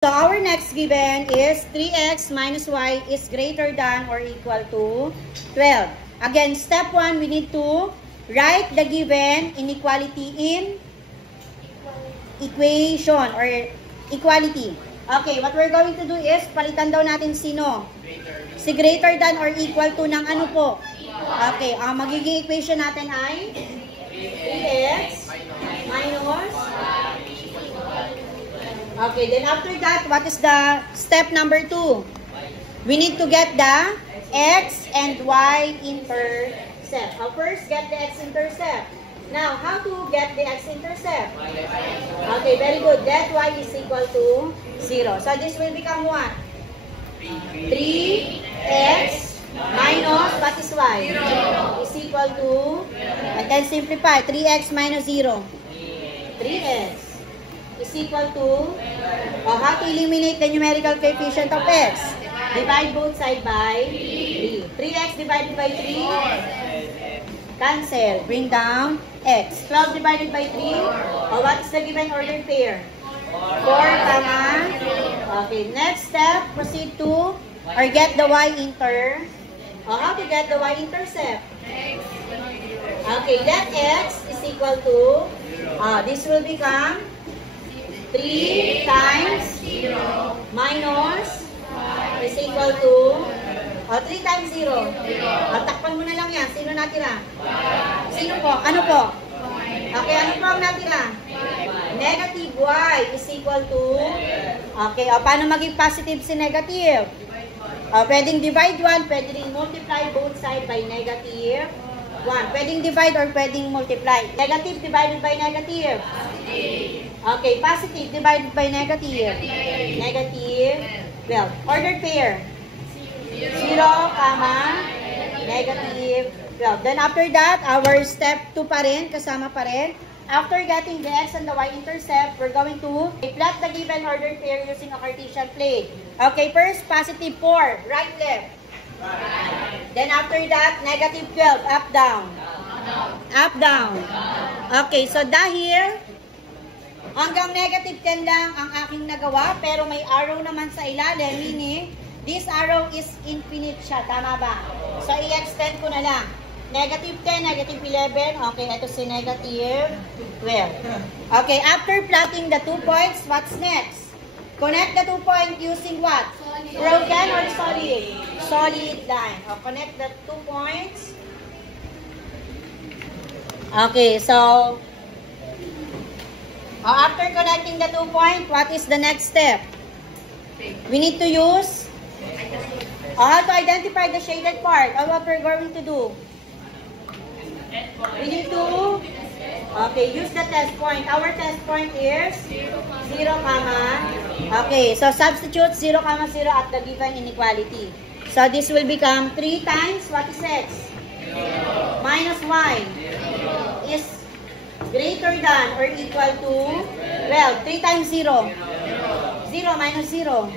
So our next given is 3x minus y is greater than or equal to 12. Again, step 1, we need to write the given inequality in equation or equality. Okay, what we're going to do is palitan daw natin sino? Si greater than or equal to ng ano po? Okay, ang magiging equation natin ay 3x minus. Okay, then after that, what is the step number 2? We need to get the x and y intercept. First, get the x-intercept. Now, how to get the x-intercept? Okay, very good. That y is equal to 0. So, this will become what? 3x minus, what is y? 0. Is equal to, and then simplify, 3x minus 0. 3x is equal to, how to eliminate the numerical coefficient of x? Divide both sides by 3. 3x divided by 3, cancel. Bring down x. 12 divided by 3, what is the given ordered pair? 4, comma. Okay, next step, proceed to, or get the y-inter. How to get the y-intercept? Okay, let x is equal to, this will become 3 times 0 minus is equal to 3 times 0. Takpan mo na lang yan. Sino natira? Sino po? Ano po? Okay, ano po ang natira? Negative y is equal to, okay, paano maging positive si negative? Pwedeng divide 1, pwedeng multiply both sides by negative 1. Pwedeng divide or pwedeng multiply. Negative divided by negative. Okay, positive divided by negative. Negative 12. Ordered pair. 0, comma, negative 12. Then after that, our step 2 pa rin, kasama pa rin. After getting the x and the y-intercept, we're going to plot the given ordered pair using a Cartesian plane. Okay, first, positive 4, right, left. Then after that, negative 12, up, down. Up, down. Okay, so dahil hanggang negative 10 lang ang aking nagawa, pero may arrow naman sa ilalim, meaning, this arrow is infinite siya. Tama ba? So, i-extend ko na lang. Negative 10, negative 11. Okay, ito si negative 12. Okay, after plotting the 2 points, what's next? Connect the 2 points using what? Broken or solid? Solid line. Connect the 2 points. Okay, so, after connecting the 2 points, what is the next step? We need to use how to identify the shaded part. What we're going to do? We need to use the test point. Our test point is 0, comma. Okay, so substitute 0, comma 0 at the given inequality. So this will become 3 times, what is x? 0. Minus y is greater than or equal to 12. 3 times 0. 0 minus 0.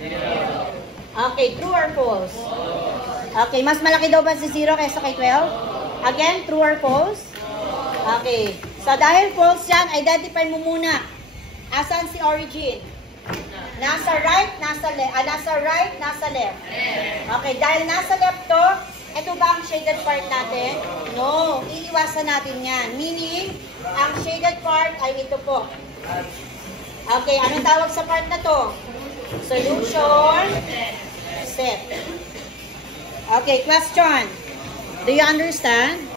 Okay, true or false? Okay, mas malaki daw ba si 0 kaysa kay 12? Again, true or false? Okay, so dahil false yan, identify mo muna. Asan si origin? Nasa right, nasa left. Nasa right, nasa left. Okay, dahil nasa left to, ito ba ang shaded part natin? No, iiwasan natin yan. Meaning, ang shaded part ay ito po. Okay, anong tawag sa part na to? Solution set. Okay, question. Do you understand?